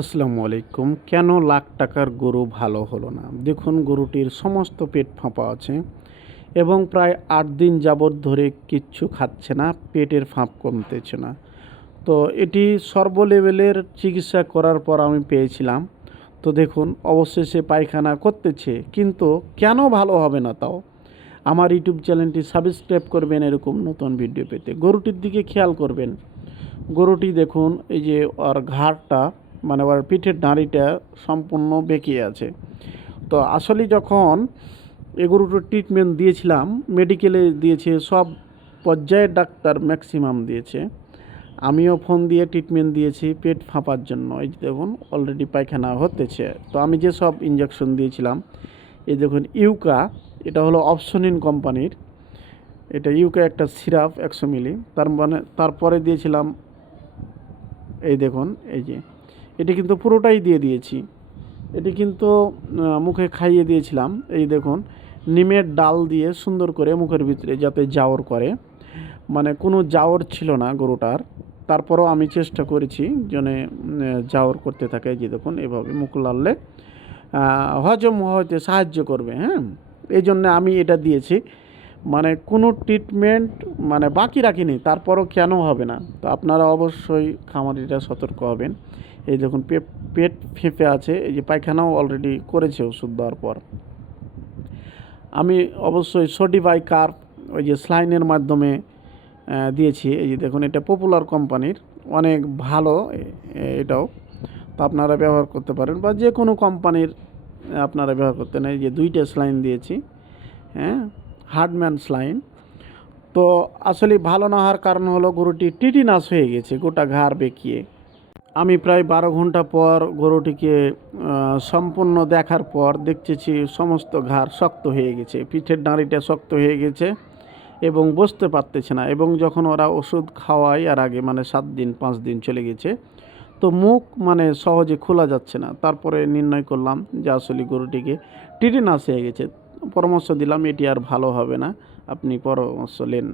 আসসালামু আলাইকুম। কেন লাখ টাকার গরু ভালো হলো না? দেখুন, গরুটির সমস্ত পেট ফাঁপা আছে এবং প্রায় ৮ দিন যাবৎ ধরে কিচ্ছু খাচ্ছে না, পেটের ফাঁপ কমতেছে না। তো এটি সর্ব লেভেলের চিকিৎসা করার পর আমি পেয়েছিলাম। তো দেখুন, অবশ্যই সে পায়খানা করতেছে, কিন্তু কেন ভালো হবে না তাও? আমার ইউটিউব চ্যানেলটি সাবস্ক্রাইব করবেন এরকম নতুন ভিডিও পেতে। গরুটির দিকে খেয়াল করবেন। গরুটি দেখুন, এই যে ওর ঘাড়টা মানে ওর পিঠের নাড়িটা সম্পূর্ণ বেঁকে আছে। তো আসলে যখন এই গরুটার ট্রিটমেন্ট দিয়েছিলাম, মেডিকেলে দিয়েছে, সব পর্যায়ের ডাক্তার ম্যাক্সিমাম দিয়েছে। আমিও ফোন দিয়ে ট্রিটমেন্ট দিয়েছি পেট ফাঁপার জন্য। এই যে দেখুন, অলরেডি পায়খানা হতেছে। তো আমি যে সব ইঞ্জেকশন দিয়েছিলাম, এই দেখুন ইউকা, এটা হলো অপসনিন কোম্পানির। এটা ইউকা একটা সিরাপ 100 মিলি। তারপরে দিয়েছিলাম, এই দেখুন, এই যে এটি কিন্তু পুরোটাই দিয়ে দিয়েছি। এটি কিন্তু মুখে খাইয়ে দিয়েছিলাম। এই দেখুন, নিমের ডাল দিয়ে সুন্দর করে মুখের ভিতরে যাতে জাওর করে, মানে কোনো জাওর ছিল না গরুটার। তারপরও আমি চেষ্টা করেছি যেন জাওর করতে থাকে। এই যে দেখুন, এভাবে মুখ লাড়লে হজম হতে সাহায্য করবে। হ্যাঁ, এই জন্যে আমি এটা দিয়েছি। মানে কোনো ট্রিটমেন্ট মানে বাকি রাখিনি, তারপরও কেন হবে না? তো আপনারা অবশ্যই খামারিরা সতর্ক হবেন। এই দেখুন, পেট ফেঁপে আছে, এই যে পায়খানাও অলরেডি করেছে ওষুধ দেওয়ার পর। আমি অবশ্যই সোডিফাই কার্ভ ওই যে স্লাইনের মাধ্যমে দিয়েছি। এই যে দেখুন, এটা পপুলার কোম্পানির, অনেক ভালো এটাও। তো আপনারা ব্যবহার করতে পারেন, বা যে কোনো কোম্পানির আপনারা ব্যবহার করতে নেই। যে 2টা স্লাইন দিয়েছি, হ্যাঁ, হার্ডম্যান স্লাইন। তো আসলে ভালো না হওয়ার কারণ হলো গরুটি টিটিনাস হয়ে গেছে, গোটা ঘাড় বেঁকিয়ে। আমি প্রায় 12 ঘন্টা পর গরুটিকে সম্পূর্ণ দেখার পর দেখতেছি সমস্ত ঘাড় শক্ত হয়ে গেছে, পিঠের নাড়িটা শক্ত হয়ে গেছে এবং বসতে পারতেছে না। এবং যখন ওরা ওষুধ খাওয়ায় আর আগে, মানে 7 দিন 5 দিন চলে গেছে, তো মুখ মানে সহজে খোলা যাচ্ছে না। তারপরে নির্ণয় করলাম যে আসলে গরুটিকে টিটেনাস হয়ে গেছে। পরামর্শ দিলাম, এটি আর ভালো হবে না, আপনি পরামর্শ নেন।